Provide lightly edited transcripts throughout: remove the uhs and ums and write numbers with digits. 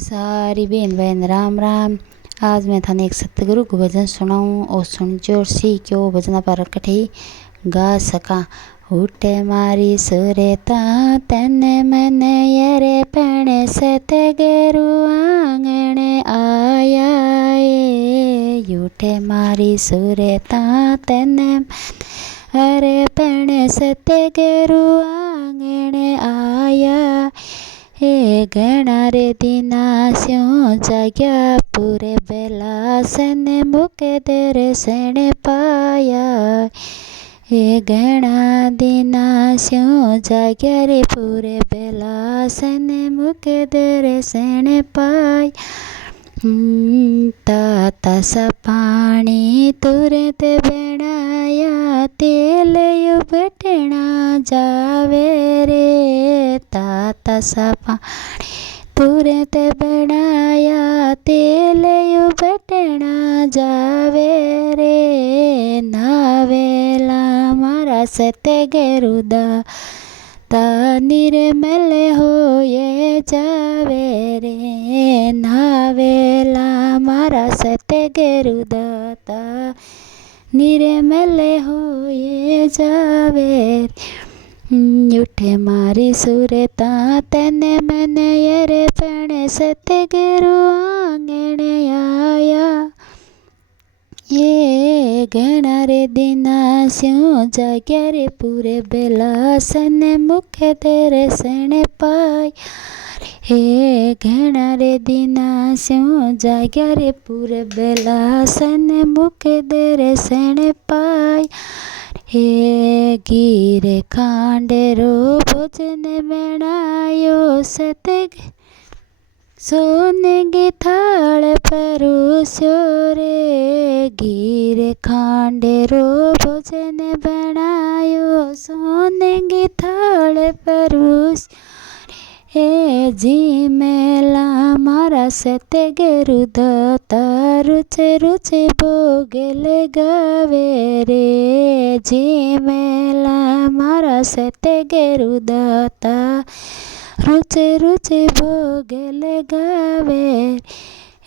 सारी बहन बहन राम राम। आज मैं थाने एक सतगुरु को भजन सुनाऊँ और सुनजो और सीखो भजना पर कठी गा सका। उठे मारी सुरेता तने मने यरे पणे सतगुरु आंगणे आया उठे मारी सुरेता तने अरे पणे सतगुरु आंगणे आया हे घणा रे दिना स्यों जाग्या पूरे बेला सने मुके दर्शन पाया। हे घणा दिना स्यों जाग्या रे पूरे बेला सने मुके दर्शन पाया। ताता सा पानी तुरंत बनाया तेल यू बटना जावे रे। ताता सा पानी तुरंत बनाया तेल यू बटना जावे रे। नावेला मारा सतगुरु दाता निर्मल होए जावे रे। नावेला मारा सतगुरु दाता निर्मल होए जावे रे। उठे मारी सुरता तने मन यरे पण सतगुरु आंगणे आया। ये घणा रे दिना स्यों जाग्या रे पूरे बेला सने मुखे दर्शन पाया। हे घणा रे दिना स्यों जाग्या रे पूरे बेला सने मुखे दर्शन पाया। हे गिरे खांडेरो भोजन बनायो सतगुरु सोने की थाल परोस्यो रे। गिरे खांडेरो भोजन बनायो सोने की थाल परोस्यो हे जी मेला मारा सतगुरु दाता रुचे रुचे भोग लगावे रे। जी मेला मारा सतगुरु दाता रुचे रुचे भोग लगावे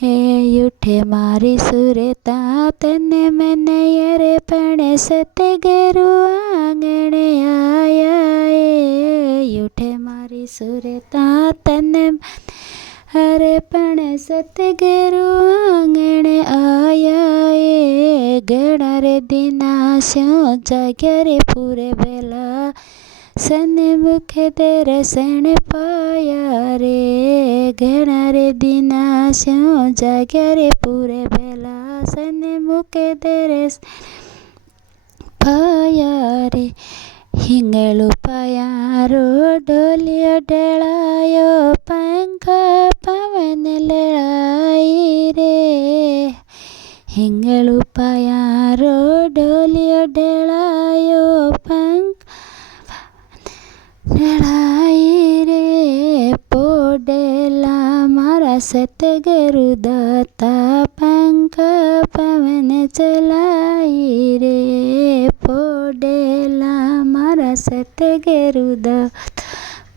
हे। उठे मारी सुरता तने मन यरे पण सतगुरु आंगणे आया। उठे मारी सुरता तने हरे पण सतगुरु आंगणे आया। घणा रे दिना स्यों जाग्या रे पूरे बेला सने मुखे दर्शन पाया रे। घणा रे दिना स्यों जाग्या रे पूरे बेला सने मुखे दर्शन पाया रे। हिंगळू पायारो डोलियो डळायो पंखा पवन लड़ाई रे। हिंगळू पायारो डोलियो डळायो पंखा लड़ाई रे। पोडेला मारा सतगुरु दाता पंखा पवन चलाई रे। पोडेला मारा सतगुरु दाता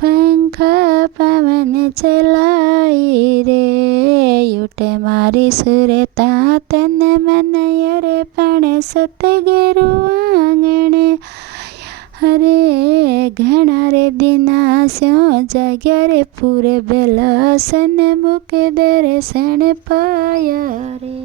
पंखा पवन चलाई रे। उठे मारी सुरता तने मन यरे पण सतगुरु आंगणे हरे। घणा रे दिना स्यों जाग्या रे पूरे बेला सने मुके दर्शन पाया रे।